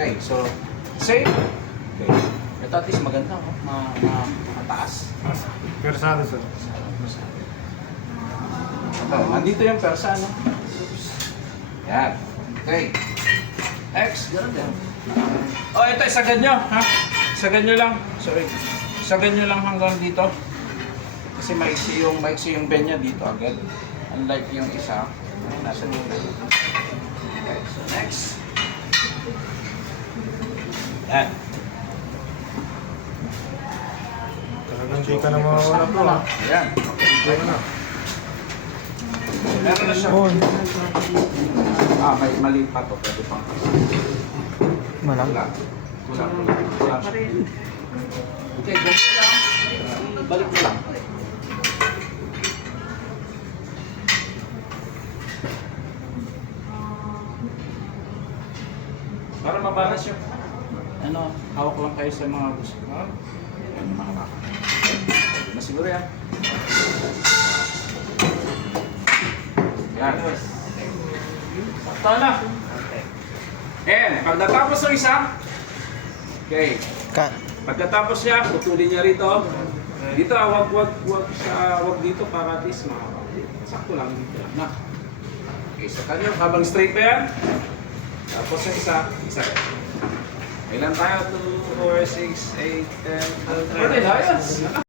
Okay, so, same. Okay. Ito at least maganda, oh. Mataas. Persado sir. Ito, nandito yung persa, no? Oops. Yan. Okay. X, gano'n din. Oh, ito, isagad nyo, ha? Isagad nyo lang. Sorry. Isagad nyo lang hanggang dito. Kasi maiksi yung bend niya dito agad. Unlike yung isa, nasa dito. Okay, so next. Yan. Talagang di ka na mawawala po ah. Yan. Okay na. Meron na siya. May mali pa to. Pwede pang Malang. Kulang. Okay, ganito lang. Balik mo lang. Para mabalas yung hawak lang kayo sa mga gusto. Yan yung mga baka. Pwede na siguro yan. Yan. Sakto na. And, pagkatapos ng isa, okay. Cut. Pagkatapos niya, putulin niya rito. Dito, wag dito para at least sakto lang dito lang na. Okay, sa kanyo, habang straight pa yan. Tapos yung isa. Ilan tayo? 2, 4, 6, 8, 10, 12, 13. Pwede na, yes.